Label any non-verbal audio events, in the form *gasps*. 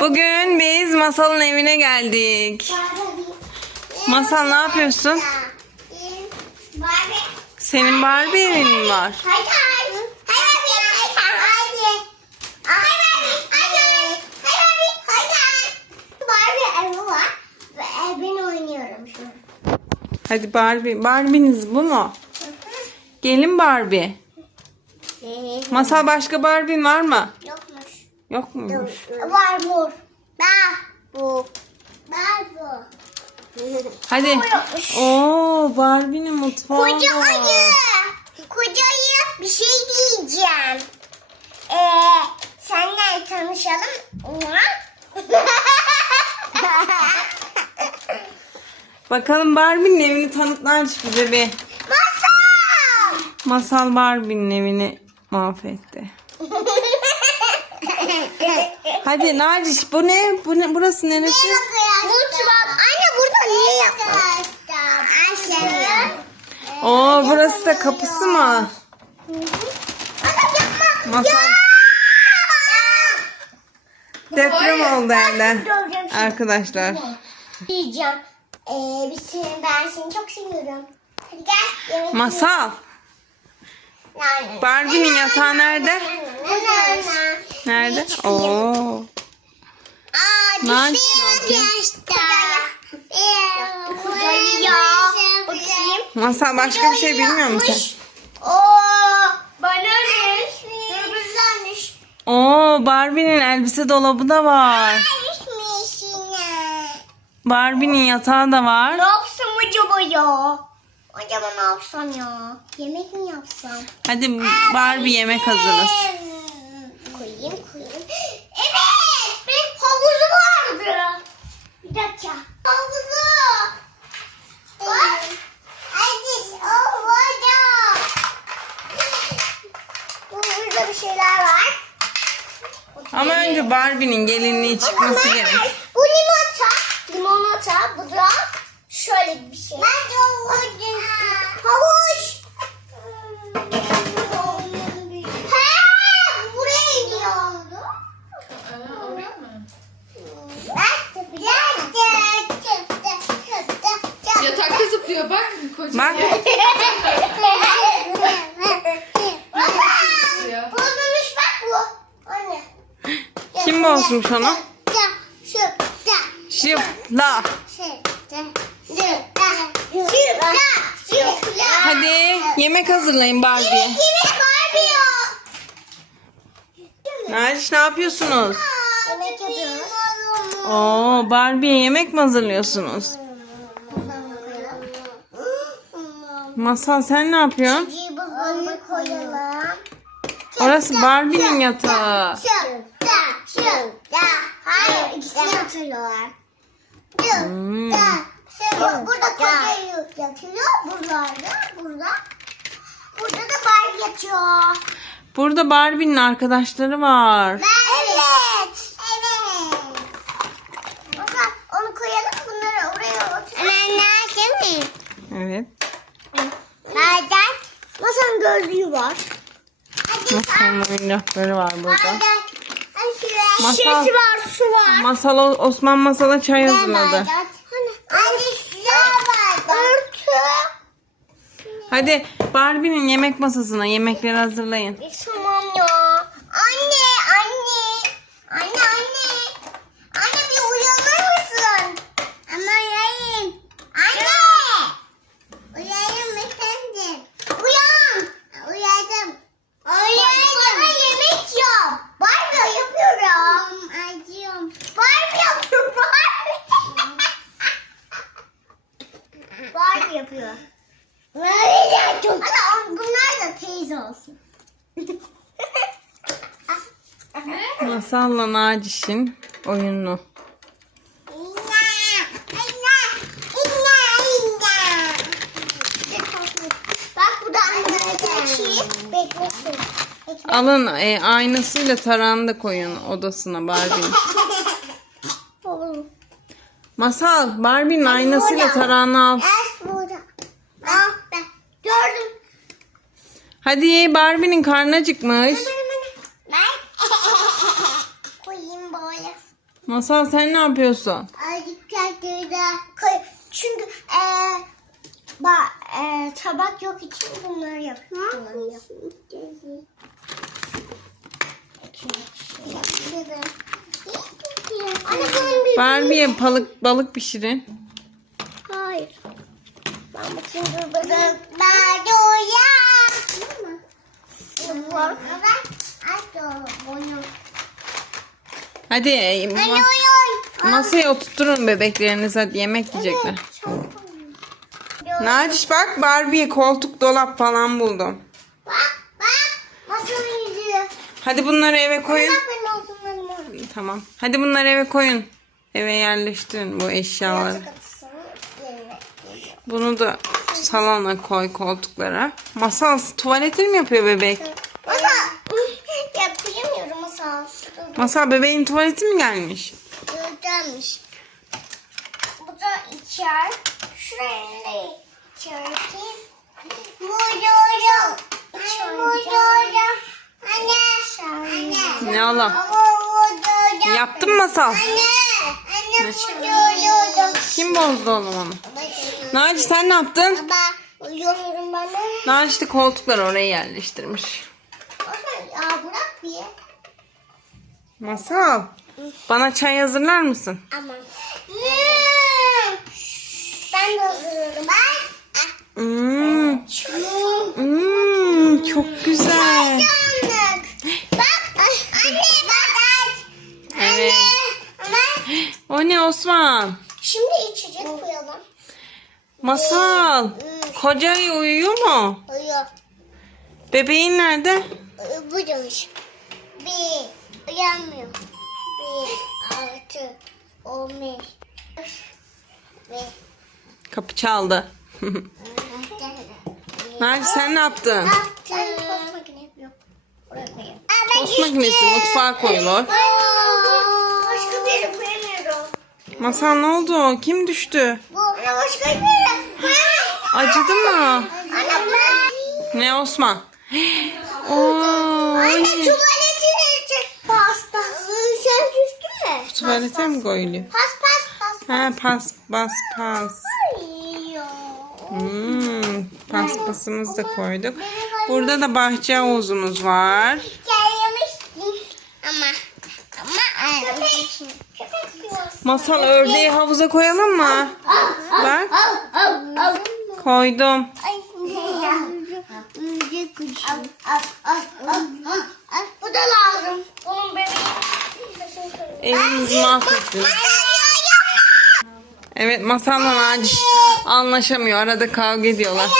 Bugün biz Masal'ın evine geldik. Masal ne yapıyorsun? Senin Barbie evin mi var? Hadi Barbie. Barbie'niz bu mu? Gelin Barbie. Masal başka Barbie'n var mı? Yokmuş. Yok muymuş? Var mor. Ben bu. Ben bu. Hadi. Oo Barbie'nin mutfağı Koca var. ayı. Koca ayı bir şey diyeceğim. Ee, senle tanışalım. *laughs* Bakalım Barbie'nin evini tanıtlarmış bize bir. Masal. Masal Barbie'nin evini mahvetti. Hadi Naciş bu ne? Bu ne? Burası neresi? Mutfak. Anne burada niye? Ayşe. Oo burası da kapısı mı? Masal deprem oldu evde. Arkadaşlar. Diyeceğim. Ee, biz seni, ben seni çok seviyorum. Hadi gel. yemek Masal. yiyelim. Barbie'nin yatağı nerede? Nerede? Oo. Aa, düşüyor yapıyor? yaşta. Bakayım. Masal başka bir şey bilmiyor musun? Oo, Barbie'nin elbise dolabı da var. Barbie'nin yatağı da var. Yapsam acaba ya? Acaba ne yapsam ya? Yemek mi yapsam? Hadi Barbie yemek hazırlasın. Koyayım koyayım. Evet! Benim havuzu vardı. Bir dakika. Havuzu. Bak. Hadi o burada. Burada bir şeyler var. Ama önce Barbie'nin gelinliği çıkması gerek. Bu limonata. Limonata. Bu da şöyle bir şey. Ben de zıplıyor bak. Koca Bak. Bozulmuş bak bu. Anne. Kim bozmuş onu? Şıpla. şey. Hadi yemek hazırlayın mı ya? Naciş ne yapıyorsunuz? Yemek yapıyoruz. Oo Barbie'ye yemek mi hazırlıyorsunuz? Masal sen ne yapıyorsun? Buzdolabı koyalım. Orası Barbie'nin yatağı. Şurada, şurada. Hayır, ikisini yatırıyorlar. Hmm. Şurada, burada koca yatıyor. Buralarda, burada. Burada da Barbie yatıyor. Burada Barbie'nin arkadaşları var. Evet. Bakalım onu koyalım bunları oraya oturalım. Hemen nerede mi? Evet. Nereden? Masanın gözlüğü var. Hadi Masal'ın oyuncakları var burada. Şuraya. Masal. Şişesi var, su var. Masal Osman Masal'a çay hazırladı. Hani? Anne size var. Örtü. Hadi Barbie'nin yemek masasına yemekleri hazırlayın. E, Tamam ya. Anne, anne. Anne, anne. Anne bir uyanır mısın? Ama uyayın. Anne. Uyayın efendim. Uyan. Uyandım. Uyandım. Bana yemek yap. Barbie yapıyorum. Acıyorum. Barbie yapıyorum. Barbie. Barbie yapıyor. Hadi bunlar da teyze olsun. Masal'la Naciş'in oyunu. Bak bu da anneciğim. Beklesin. Alın e, aynasıyla tarağını da koyun odasına Barbie'nin. Masal Barbie'nin aynasıyla tarağını al. Es burada. Ah ben gördüm. Hadi Barbie'nin karnı acıkmış. Ben *laughs* koyayım böyle. Masal sen ne yapıyorsun? Azıcık koy. Çünkü e, ba, e, tabak yok için bunları yapıyorum. Barbie'ye balık balık pişirin. Hayır. Ben bakayım dur bakalım. Badoya. Hadi ma- masaya oturtturun bebeklerinizi hadi yemek yiyecekler. Naciş bak Barbie'ye koltuk dolap falan buldum. Bak bak. Masanın yüzü. Hadi bunları eve koyun. Bak. Tamam. Hadi bunları eve koyun. Eve yerleştirin bu eşyaları. Bunu da salona koy koltuklara. Masal tuvaletini mi yapıyor bebek? Masa. *laughs* ya kıyamıyorum masa. Masal bebeğin tuvaleti mi gelmiş? Güzelmiş. Bu da içer. Şuraya ne içer ki? Mojojo. Mojojo. Anne. Anne. Ne oğlum? Yaptın mı Masal? Anne. Anne. Kim bozdu oğlum onu? Naci sen ne yaptın? Naci de koltukları oraya yerleştirmiş. Bırak. Masal. Bana çay hazırlar mısın? Aman. Ben de hazırladım. Bak. Hmm, Hmm. hmm, çok güzel. Bak. Anne bak. Evet. Bak. O ne Osman? Şimdi içecek koyalım. Masal. Kocayı uyuyor mu? Uyuyor. Bebeğin nerede? Bu demiş. Bir. Uyanmıyor. Bir. Altı. On beş. Ve. Kapı çaldı. *laughs* Naci sen ne yaptın? Tost makinesi mutfağa koyulur. Başka bir yere koyamıyorum. Masal ne oldu? Kim düştü? Bu. Başka bir yere koyamıyorum. Acıdı mı? Anne ben. Ne Osman? *gasps* Oo, Anne tuvaletine çek. Pastası. Sen düştün mü? tuvalete mi koyuluyor? Pas pas pas. Ha pas pas pas. Hmm, paspasımızı da koyduk. Burada da bahçe havuzumuz var. Ama ama. Masal ördeği havuza koyalım mı? Bak koydum. Ay ya. Al, al, al, al, al, al. Bu da lazım. Bunun bebeği. Evimizi mahvettin. Evet Masal'la Naciş anlaşamıyor. Arada kavga ediyorlar.